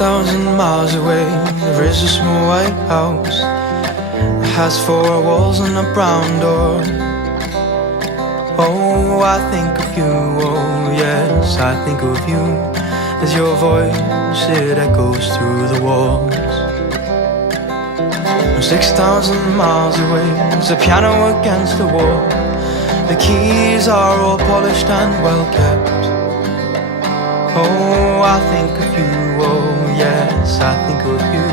6,000 miles away, there is a small white house. It has 4 walls and a brown door. Oh, I think of you, oh yes, I think of you. As your voice, it echoes through the walls. 6,000 miles away, there's a piano against the wall. The keys are all polished and well kept. Oh, I think of you, oh yes, I think of you.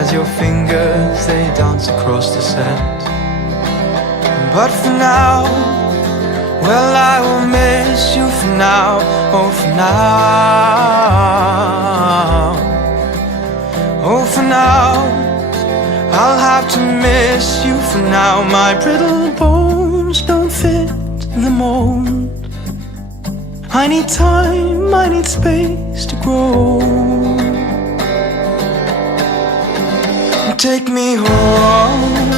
As your fingers, they dance across the set. But for now, well, I will miss you for now, oh for now. Oh for now, I'll have to miss you for now. My brittle bones don't fit the mold. I need time, I need space to grow. Take me home,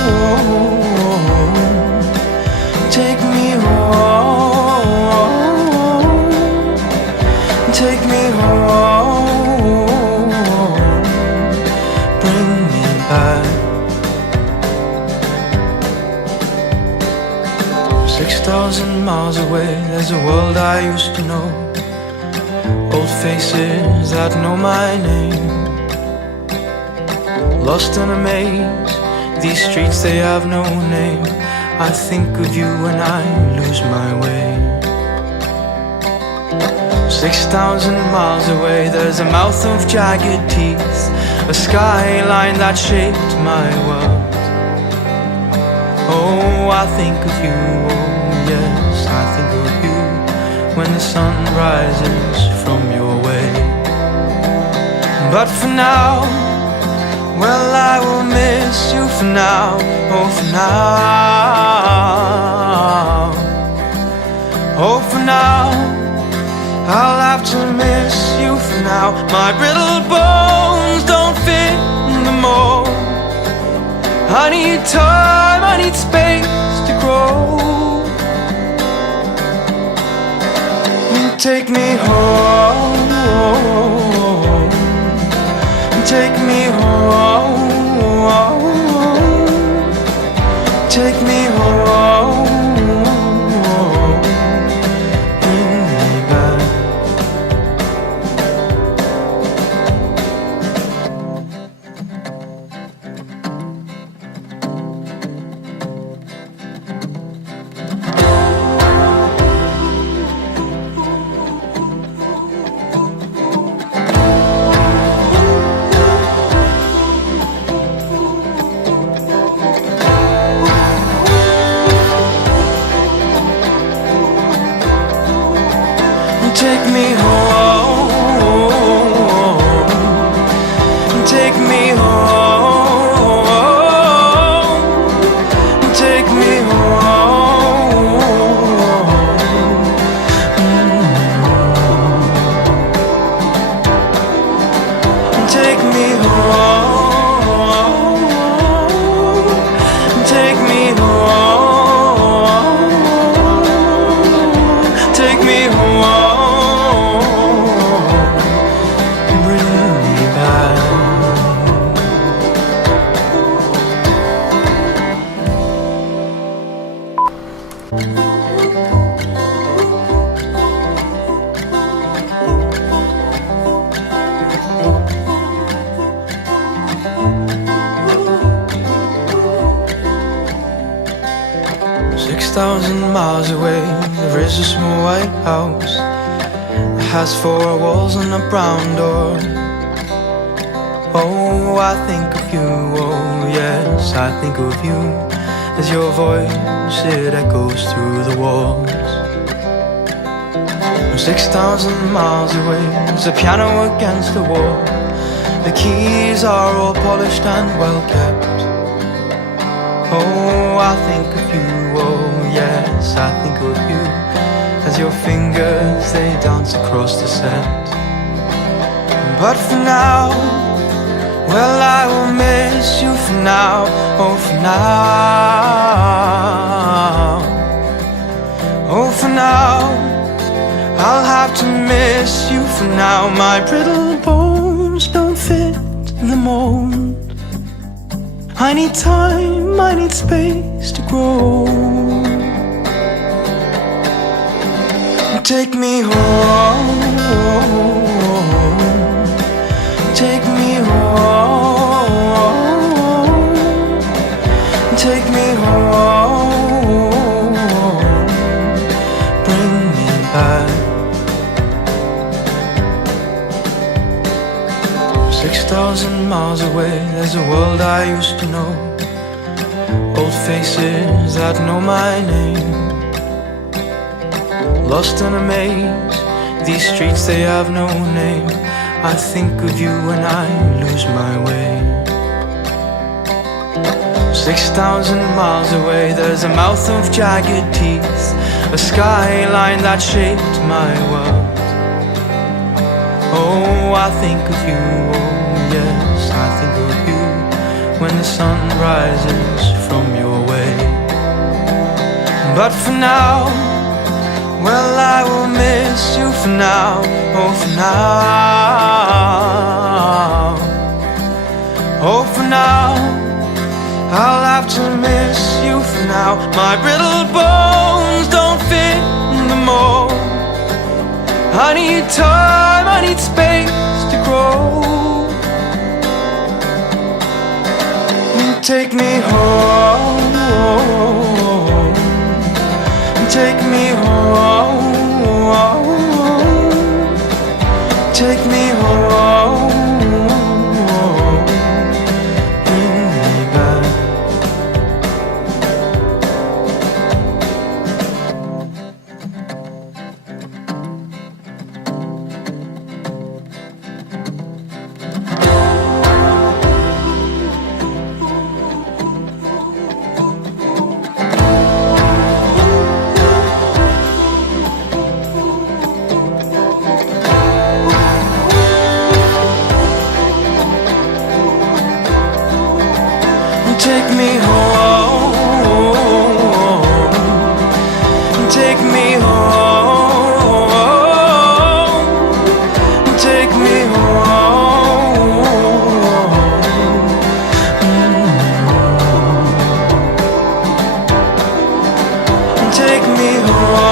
take me home, take me home, bring me back. 6,000 miles away, there's a world I used to know. Old faces that know my name. Lost in a maze, these streets they have no name. I think of you when I lose my way. 6,000 miles away, there's a mouth of jagged teeth, a skyline that shaped my world. Oh, I think of you, oh yes, I think of you. When the sun rises from your way. But for now, well, I will miss you for now, oh for now. Oh for now, I'll have to miss you for now. My brittle bones don't fit the mold. I need time, I need space to grow. Take me home, take me home, take me home, bring me back. Take me home, take me home, take me home, take me home, take me home, take me home. 6,000 miles away, there is a small white house. It has 4 walls and a brown door. Oh, I think of you, oh yes, I think of you. As your voice, it echoes through the walls. 6,000 miles away, there's a piano against the wall. The keys are all polished and well kept. Oh, I think of you, oh yes, I think of you. As your fingers, they dance across the set. But for now, well, I will miss you for now, oh for now. Oh for now, I'll have to miss you for now. My brittle bones don't moment. I need time, I need space to grow. Take me home, take me home, take me home, bring me back. 6,000 miles away, there's a world I used to know. Old faces that know my name. Lost in a maze, these streets they have no name. I think of you when I lose my way. 6,000 miles away, there's a mouth of jagged teeth, a skyline that shaped my world. Oh, I think of you, oh yes, I think of you when the sun rises from your way. But for now, well, I will miss you for now, oh for now. Oh for now, I'll have to miss you for now. My brittle bones don't fit in the mold. I need time, I need space to grow. Take me home, take me home, take me home, bring me back. Take me home, take me home, take me home, take me home,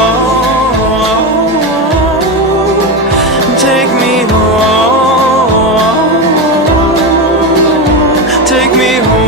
take me home, take me home.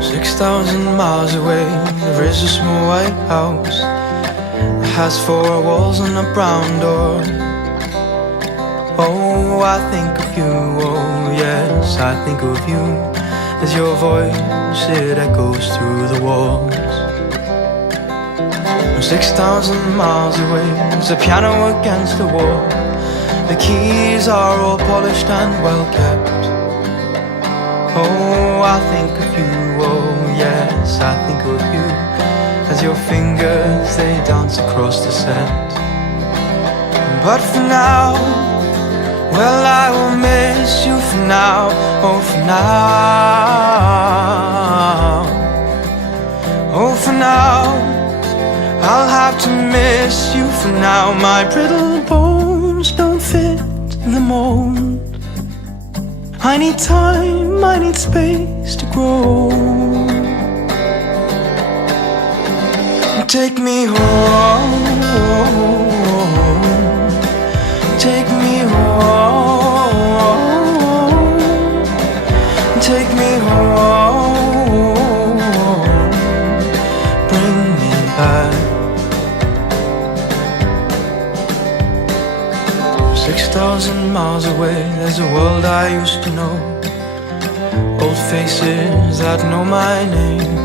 6,000 miles away, there is a small white house. It has 4 walls and a brown door. Oh, I think of you, oh yes, I think of you. As your voice, it echoes through the walls. 6,000 miles away, there's a piano against the wall. The keys are all polished and well kept. Oh, I think of you, oh yes, I think of you. As your fingers, they dance across the set. But for now, well, I will miss you for now, oh for now. Oh for now, I'll have to miss you for now. My brittle bones don't fit the mold. I need time, I need space to grow. Take me home, take me home, take me home, bring me back. 6,000 miles away, there's a world I used to know. Old faces that know my name.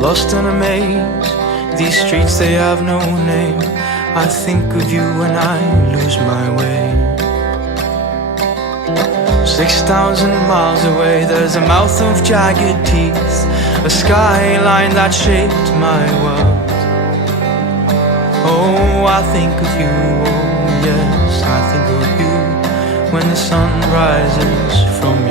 Lost in a maze, these streets they have no name. I think of you when I lose my way. 6,000 miles away, there's a mouth of jagged teeth, a skyline that shaped my world. Oh, I think of you, oh yes, I think of you when the sun rises from